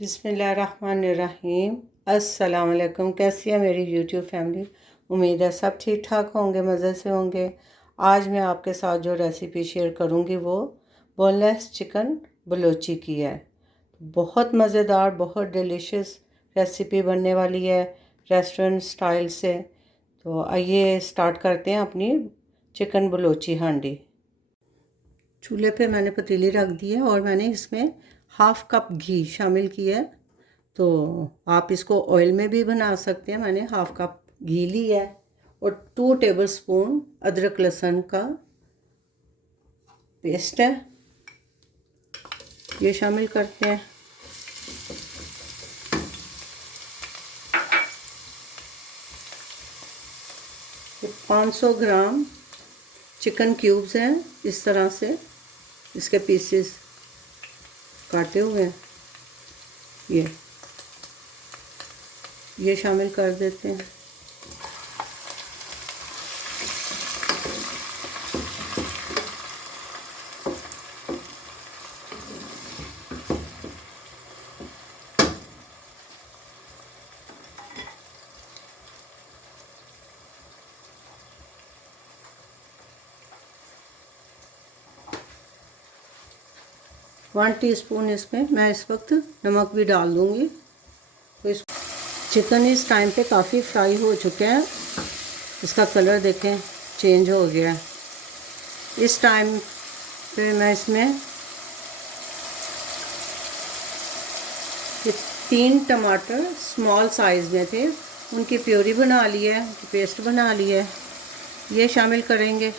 बिस्मिल्लाहिर्रहमानिर्रहीम। अस्सलाम वालेकुम। कैसी है मेरी यूट्यूब फैमिली? उम्मीद है सब ठीक ठाक होंगे, मज़े से होंगे। आज मैं आपके साथ जो रेसिपी शेयर करूंगी वो बोनलेस चिकन बलोची की है। बहुत मज़ेदार, बहुत डिलीशियस रेसिपी बनने वाली है रेस्टोरेंट स्टाइल से। तो आइए स्टार्ट करते हैं अपनी चिकन बलोची हांडी। चूल्हे पे मैंने पतीली रख दी है और मैंने इसमें हाफ़ कप घी शामिल किया है। तो आप इसको ऑयल में भी बना सकते हैं। मैंने हाफ़ कप घी लिया है और 2 टेबलस्पून अदरक लहसुन का पेस्ट है, ये शामिल करते हैं। ये 500 ग्राम चिकन क्यूब्स हैं, इस तरह से इसके पीसेस काटे हुए हैं, ये शामिल कर देते हैं। वन टीस्पून इसमें मैं इस वक्त नमक भी डाल दूंगी। तो इस चिकन इस टाइम पे काफ़ी फ्राई हो चुके हैं, इसका कलर देखें चेंज हो गया है। इस टाइम पे मैं इसमें ये 3 टमाटर स्मॉल साइज़ में थे, उनकी प्योरी बना ली है, उनकी पेस्ट बना ली है, ये शामिल करेंगे।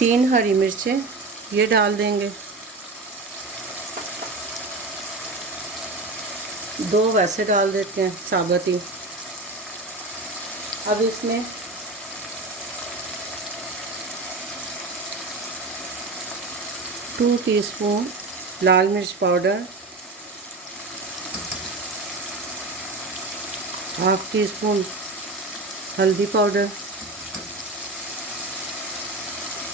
तीन हरी मिर्चें ये डाल देंगे, 2 वैसे डाल देते हैं साबुत ही। अब इसमें टू टीस्पून लाल मिर्च पाउडर, हाफ टी स्पून हल्दी पाउडर,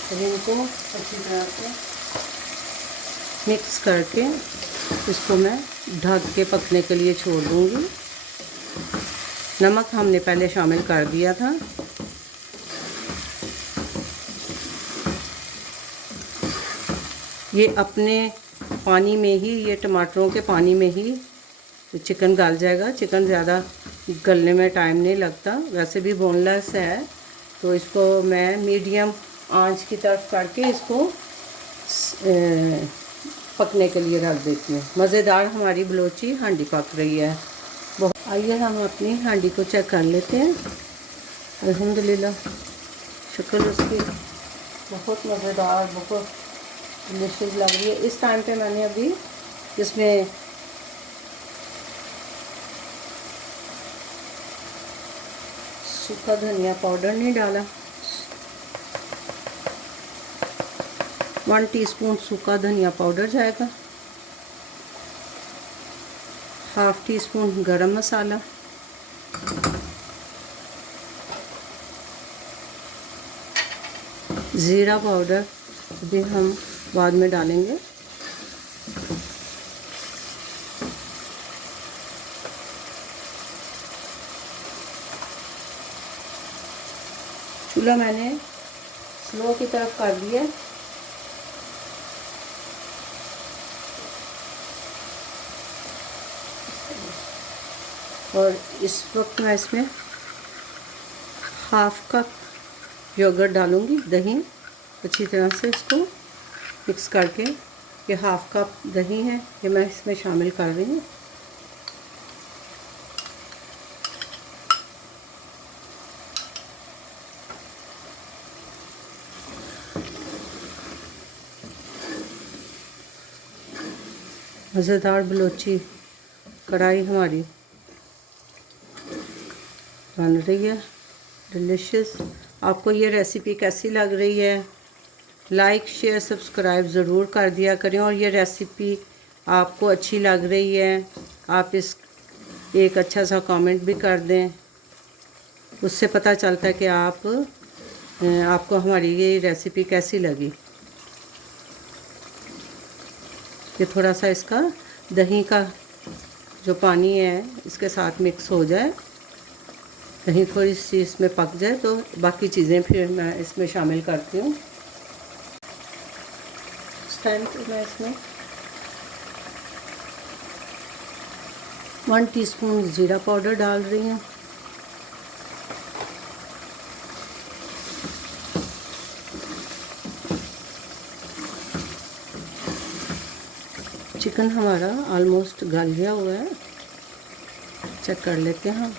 और इनको अच्छी तरह से मिक्स करके इसको मैं ढक के पकने के लिए छोड़ दूँगी। नमक हमने पहले शामिल कर दिया था। ये अपने पानी में ही, ये टमाटरों के पानी में ही चिकन गल जाएगा। चिकन ज़्यादा गलने में टाइम नहीं लगता, वैसे भी बोनलेस है। तो इसको मैं मीडियम आंच की तरफ करके इसको पकने के लिए रख देती हूँ। मज़ेदार हमारी बलोची हांडी पक रही है। बहुत आइए हम अपनी हांडी को चेक कर लेते हैं। अल्हम्दुलिल्लाह शक्ल उसकी बहुत मज़ेदार, बहुत डिलीशियस लग रही है। इस टाइम पे मैंने अभी इसमें सूखा धनिया पाउडर नहीं डाला। 1 टीस्पून सूखा धनिया पाउडर जाएगा, हाफ टी स्पून गरम मसाला, ज़ीरा पाउडर भी हम बाद में डालेंगे, चूल्हा मैंने स्लो की तरफ कर दिया। और इस वक्त मैं इसमें हाफ कप योगर्ट डालूंगी, दही। अच्छी तरह से इसको मिक्स करके, ये हाफ कप दही है, ये मैं इसमें शामिल कर रही हूँ। मज़ेदार बलोची कढ़ाई हमारी बन रही है, डिलीशियस। आपको ये रेसिपी कैसी लग रही है? लाइक शेयर सब्सक्राइब ज़रूर कर दिया करें। और ये रेसिपी आपको अच्छी लग रही है, आप इस एक अच्छा सा कमेंट भी कर दें, उससे पता चलता है कि आप आपको हमारी ये रेसिपी कैसी लगी। ये थोड़ा सा इसका दही का जो पानी है इसके साथ मिक्स हो जाए, दही थोड़ी सी इसमें पक जाए तो बाकी चीज़ें फिर मैं इसमें शामिल करती हूँ। इस टाइम पे मैं इसमें 1 टीस्पून ज़ीरा पाउडर डाल रही हूँ। चिकन हमारा ऑलमोस्ट गल गया हुआ है, चेक कर लेते हैं हम।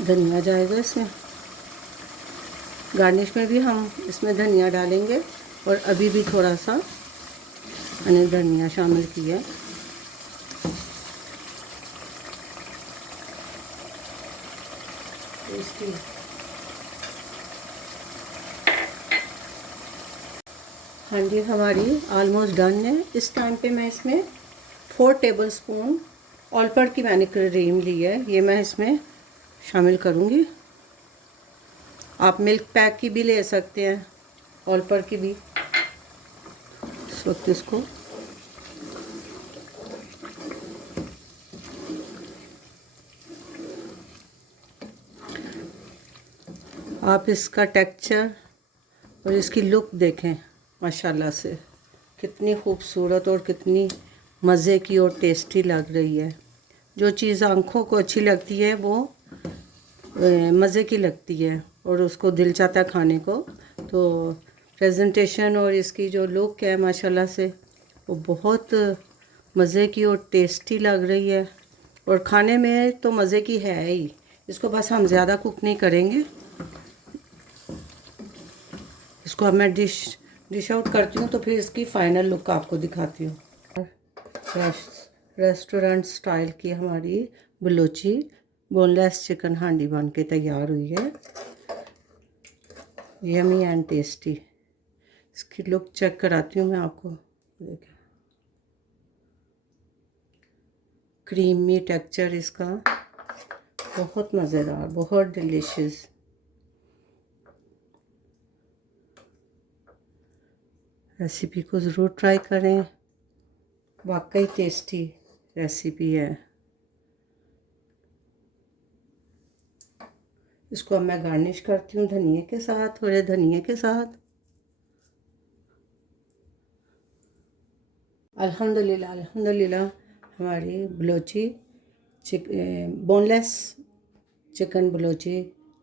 धनिया जाएगा इसमें, गार्निश में भी हम इसमें धनिया डालेंगे और अभी भी थोड़ा सा मैंने धनिया शामिल किया है। हाँ जी, हमारी ऑलमोस्ट डन है। इस टाइम पे मैं इसमें 4 टेबलस्पून ऑल की मैंने क्रीम ली है, ये मैं इसमें शामिल करूँगी। आप मिल्क पैक की भी ले सकते हैं, ऑल की भी। इस वक्त इसको आप इसका टेक्सचर और इसकी लुक देखें, माशाल्लाह से कितनी खूबसूरत और कितनी मज़े की और टेस्टी लग रही है। जो चीज़ आँखों को अच्छी लगती है वो मज़े की लगती है और उसको दिल चाहता है खाने को। तो प्रेजेंटेशन और इसकी जो लुक है माशाल्लाह से वो बहुत मज़े की और टेस्टी लग रही है और खाने में तो मज़े की है ही। इसको बस हम ज़्यादा कुक नहीं करेंगे। इसको अब मैं डिश आउट करती हूँ तो फिर इसकी फ़ाइनल लुक आपको दिखाती हूँ। रेस्टोरेंट स्टाइल की हमारी बलोची बोनलेस चिकन हांडी बन के तैयार हुई है, यमी एंड टेस्टी। इसकी लुक चेक कराती हूँ मैं आपको। देखिए क्रीमी टेक्सचर इसका, बहुत मज़ेदार, बहुत डिलीशियस। रेसिपी को ज़रूर ट्राई करें, वाकई टेस्टी रेसिपी है। इसको अब मैं गार्निश करती हूँ धनिए के साथ, थोड़े धनिए के साथ। अल्हम्दुलिल्लाह अल्हम्दुलिल्लाह हमारी बलोची बोनलेस चिकन बलोची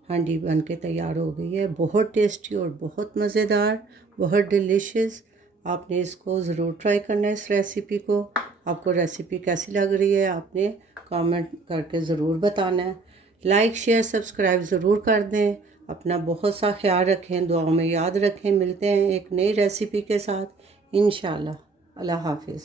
हांडी बन के तैयार हो गई है। बहुत टेस्टी और बहुत मज़ेदार, बहुत डिलीशियस। आपने इसको ज़रूर ट्राई करना है, इस रेसिपी को। आपको रेसिपी कैसी लग रही है आपने कमेंट करके ज़रूर बताना है। लाइक शेयर सब्सक्राइब ज़रूर कर दें। अपना बहुत सा ख्याल रखें, दुआओं में याद रखें। मिलते हैं एक नई रेसिपी के साथ इंशाल्लाह। अल्लाह हाफिज़।